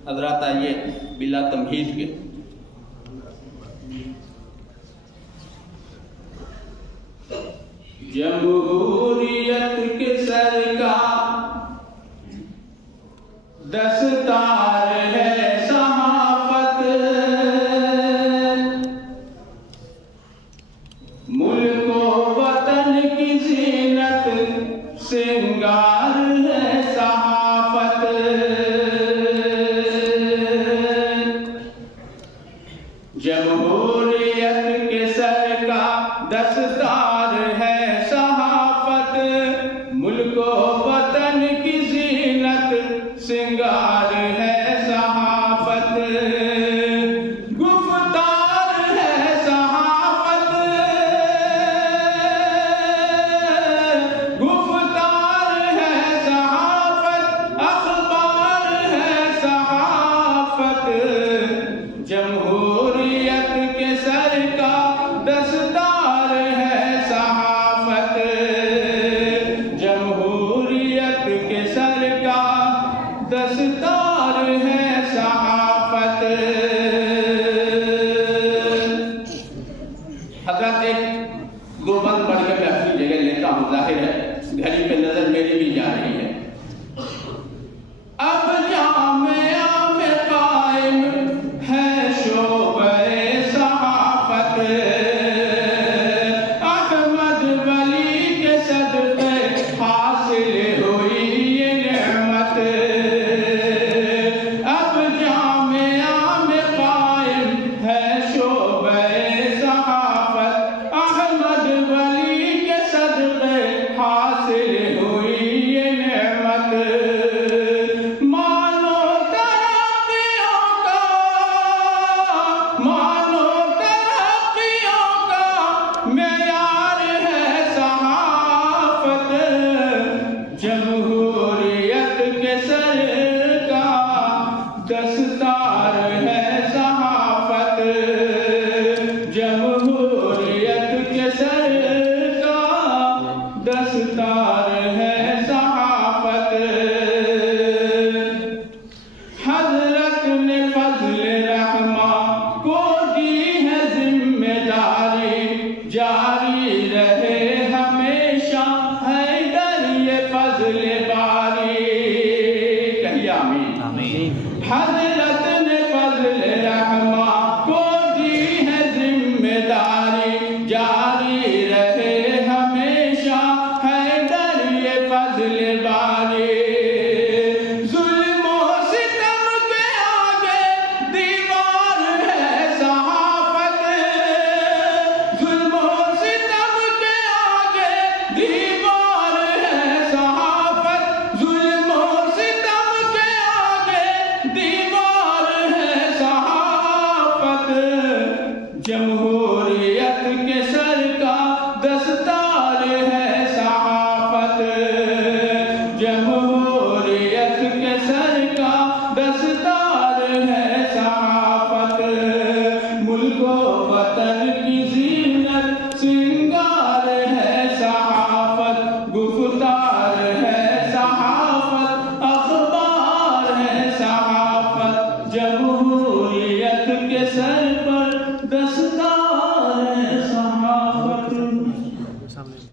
हजरात आइए बिला तमहीद के। जमहूरियत के सर का दस्तार है सहाफत, मुल्क वतन की जीनत सिंगार है सहाफत। जमहूरियत के सर का दस्तार है सहाफत, मुल्क वतन की जीनत सिंगार है सहाफत। गुफ्तार है सहाफत, गुफ्तार है सहाफत, अखबार है सहाफत। जमहूरियत के सर का दस्तार है सहाफत, जमहूरियत के सर का दस्तार है सहाफत। हजरत एक दो बंद पढ़ के मैं अपनी जगह लेता हूँ, जाहिर है घड़ी पे नजर मेरी भी जा रही है। अब जामिया में कायम है शोबे सहाफत, अहमद वली के सदक़े हासिल हुई ये नेमत। अब जामिया में कायम है शोबे सहाफत, अहमद वली के सदक़े हासिल हुई ये नेमत। मानो तरक्कियों का, मानो तरक्कियों का मेयार है सहाफत, जमहूरियत के सर का दस्तार है सहाफत, जमहूरियत के सर का दस्तार है सहाफत। हजरत ने फजले रहमा को दी है जिम्मेदारी, जारी रहे हमेशा हैदर ये फजले बारी। कहिए आमीन। हजरत